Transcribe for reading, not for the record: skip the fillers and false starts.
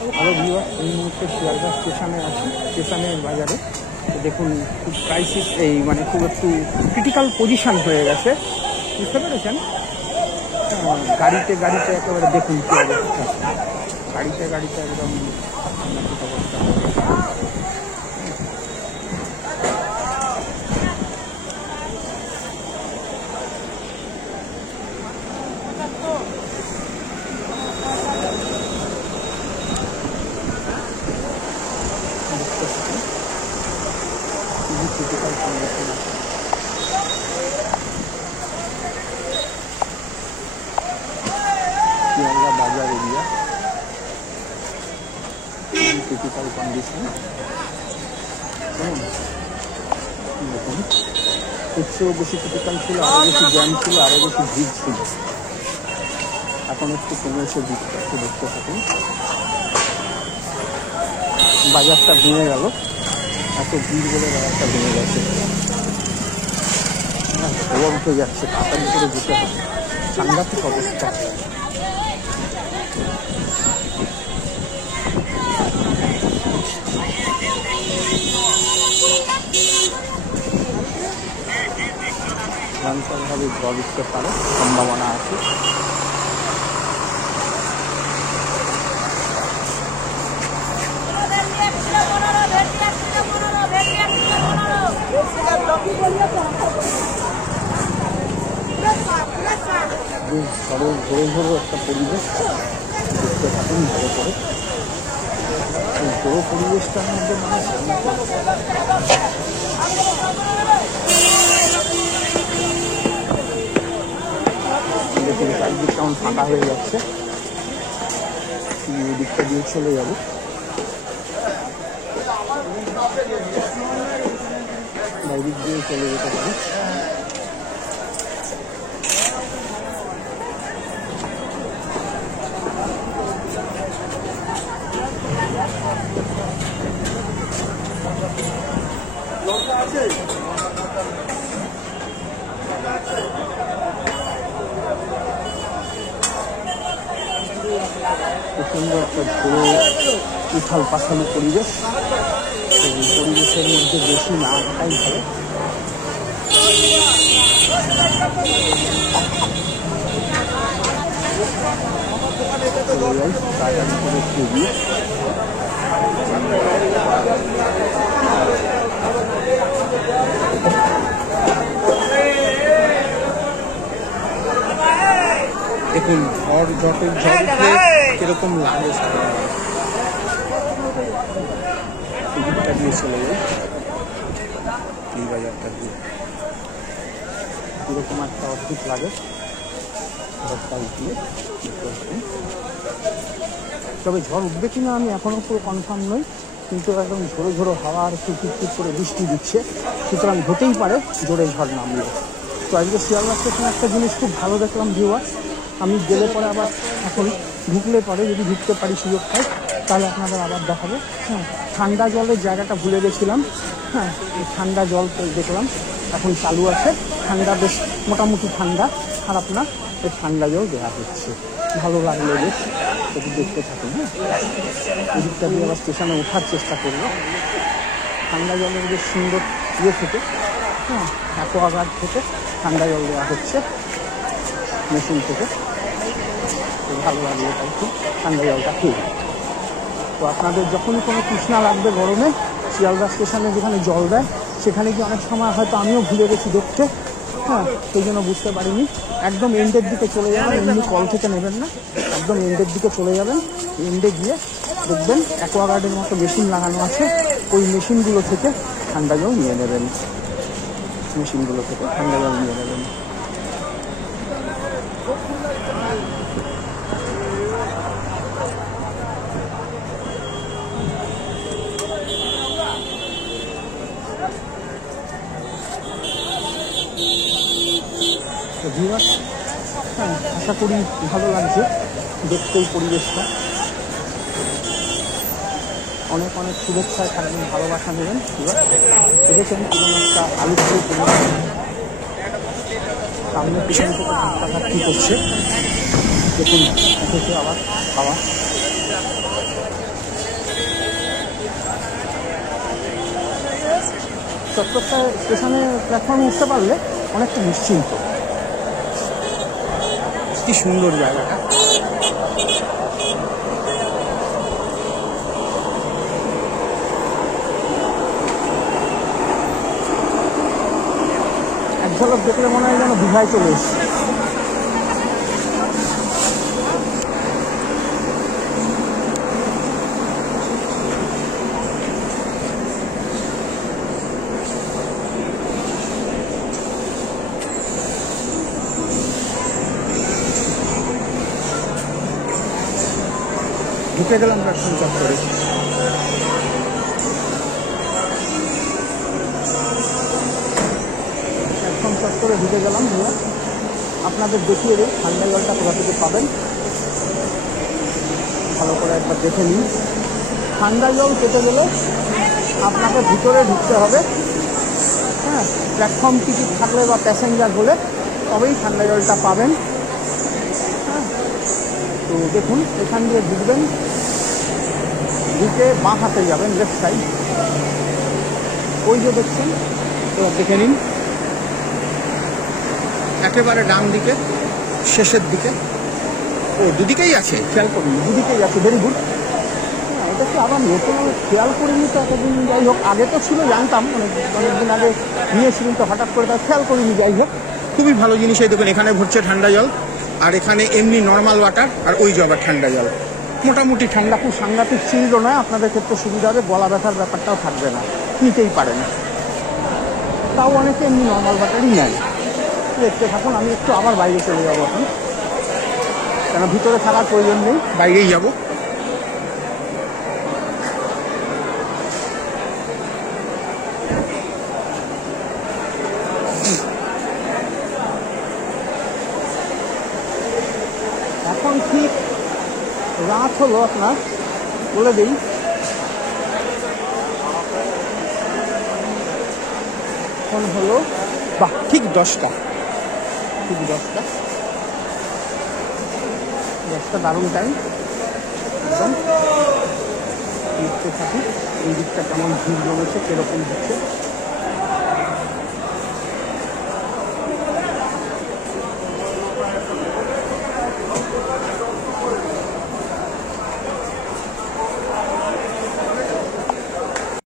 Hello viewer, এই মুহূর্তে শিয়ালদা স্টেশনে আছি, স্টেশনের বাজারে। দেখুন খুব ক্রাইসিস, এই মানে খুব একটু ক্রিটিক্যাল পজিশন হয়ে গেছে, বুঝতে পেরেছেন? গাড়িতে গাড়িতে একেবারে দেখুন কী অবস্থা, গাড়িতে গাড়িতে একদম অবস্থা। ক্রিটিক্যাল কন্ডিশন আছে। শিয়ালদা বাজার এরিয়া ক্রিটিক্যাল কন্ডিশন। দেখুন এর চেয়েও বেশি ক্রিটিক্যাল ছিল, আরও বেশি জ্যাম ছিল, আরও বেশি ভিড় ছিল। এখন একটু কমে এসে ভিড়টা একটু দেখতে থাকুন। বাজারটা ভেঙে গেল, এত ভিড় বলে বাজারটা ভেঙে গেছে। ধোয়া উঠে যাচ্ছে, তাড়াতাড়ি করে যেতে হবে, সাংঘাতিক অবস্থা। ভয়ঙ্করভাবে ঝড় উঠতে পারে, সম্ভাবনা আছে। ঝড়ের ঘোরে ঘোরে একটা পরিবেশ দেখতে থাকুন ভালো করে। এই পুরো পরিবেশটার মধ্যে মানে দেখুন চারিদিক কেমন ফাঁকা হয়ে যাচ্ছে। এই দিকটা দিয়ে চলে যাবো। বাইরের দিয়ে চলে যেতে পারি। সুন্দর একটা পুরো উথাল পাথাল পরিবেশ। এই পরিবেশের মধ্যে বেশি না থাকাই ভালো। তাড়াতাড়ি করে একটু দিয়ে দেখুন ঝড় ঝড়ের ঝড় কিরকম লাগে। দিকটা দিয়ে চলে যায় এই বাজারটা দিয়ে, কিরকম একটা অদ্ভুত লাগে ঝড়টা উঠলে। তবে ঝড় উঠবে কিনা আমি এখনো পুরো কনফার্ম নই, কিন্তু একদম ঝোড়ো ঝোড়ো হাওয়া আর একটু টুকটুক করে বৃষ্টি দিচ্ছে, সুতরাং হতেই পারে জোরে ঝড় নামলে। তো আজকে শিয়ালদা স্টেশনে একটা জিনিস খুব ভালো দেখলাম ভিউয়ার, আমি গেলে পরে আবার এখন ঢুকলে পরে যদি ঢুকতে পারি সুযোগ পাই তাহলে আপনাদের আবার দেখাবো। হ্যাঁ, ঠান্ডা জলের জায়গাটা ভুলে গেছিলাম। হ্যাঁ, এই ঠান্ডা জল দেখলাম এখন চালু আছে, ঠান্ডা বেশ মোটামুটি ঠান্ডা, আর আপনার এই ঠান্ডা জল দেওয়া হচ্ছে, ভালো লাগলো বেশ। একটু দেখতে থাকুন। হ্যাঁ, এদিকটা দিয়ে আবার স্টেশনে ওঠার চেষ্টা করবো। ঠান্ডা জলের বেশ সুন্দর ইয়ে থেকে, হ্যাঁ, অ্যাকোয়াগার্ড থেকে ঠান্ডা জল দেওয়া হচ্ছে মেশিন থেকে, ভালো লাগলো তাই খুব ঠান্ডা জলটা খেয়ে। তো আপনাদের যখনই কোনো তৃষ্ণা লাগবে গরমে, শিয়ালদা স্টেশনে যেখানে জল দেয় সেখানে কি অনেক সময় হয়তো আমিও ভুলে গেছি দেখতে, হ্যাঁ, সেই জন্য বুঝতে পারিনি। একদম এন্ডের দিকে চলে যাবেন, এমনি কল থেকে নেবেন না, একদম এন্ডের দিকে চলে যাবেন। এন্ডে গিয়ে দেখবেন অ্যাকোয়াগার্ডের মতো মেশিন লাগানো আছে, ওই মেশিনগুলো থেকে ঠান্ডা জল নিয়ে নেবেন, মেশিনগুলো থেকে ঠান্ডা জল নিয়ে নেবেন। হ্যাঁ, আশা করি ভালো লাগছে দেখতে এই পরিবেশটা। অনেক অনেক শুভেচ্ছায় থাকবেন, ভালোবাসা নেবেন। দেখেছেন পুরোনো একটা আলু ফুলের পরিবেশ, সামনে পিছনে থেকে ধাক্কাধাক্কি করছে। দেখুন এসেছে আবার খাওয়া। চত্বরটা স্টেশনে প্ল্যাটফর্মে উঠতে পারলে অনেকটা নিশ্চিন্ত। কি সুন্দর জায়গাটা। এক ঝলক দেখলে মনে হয় যেন দীঘায় চলে এসেছি। ঢুকে গেলাম প্ল্যাটফর্ম চত্বরে। প্ল্যাটফর্ম চত্বরে ঢুকে গেলাম। আপনাদের দেখিয়ে দিই ঠান্ডা জলটা কোথা থেকে পাবেন, ভালো করে একবার দেখে নিন। ঠান্ডা জল পেতে গেলে আপনাকে ভিতরে ঢুকতে হবে। হ্যাঁ, প্ল্যাটফর্ম টিকিট থাকলে বা প্যাসেঞ্জার হলে তবেই ঠান্ডা জলটা পাবেন। হ্যাঁ, তো দেখুন এখান দিয়ে ঢুকবেন, ঢুকে বাঁ হাতে যাবেন, লেফট সাইড, ওই যে দেখছেন, এবার দেখে নিন একেবারে ডান দিকে শেষের দিকে। ও দুদিকেই আছে, খেয়াল করুন, দুদিকেই আছে, ভেরি গুড। হ্যাঁ, এটা কি আবার নতুন খেয়াল করিনি তো এতদিন। যাই হোক, আগে তো ছিল, জানতাম, অনেকদিন আগে নিয়েছিলেন তো হঠাৎ করে তার খেয়াল করিনি। যাই হোক, খুবই ভালো জিনিস। এই দেখুন এখানে ভরছে ঠান্ডা জল, আর এখানে এমনি নর্মাল ওয়াটার, আর ওই যে আবার ঠান্ডা জল। মোটামুটি ঠান্ডা, খুব সাংঘাতিক চিল্ড নয়, আপনাদের ক্ষেত্রে সুবিধা হবে, গলা ব্যথার ব্যাপারটাও থাকবে না, নিতেই পারেন। তাও অনেকে এমনি নর্মাল ওয়াটারই নেয়। দেখতে থাকুন, আমি একটু আবার বাইরে চলে যাবো এখন, কেন ভিতরে থাকার প্রয়োজন নেই, বাইরেই যাব। এখন ঠিক রাত হলো, আপনার বলে দিই, এখন হলো বাহ ঠিক 10টা, ঠিক 10টা। দারুণ টাইম একদম। দেখতে থাকি এই দিকটা কেমন ভিড় জমেছে, কিরকম হচ্ছে।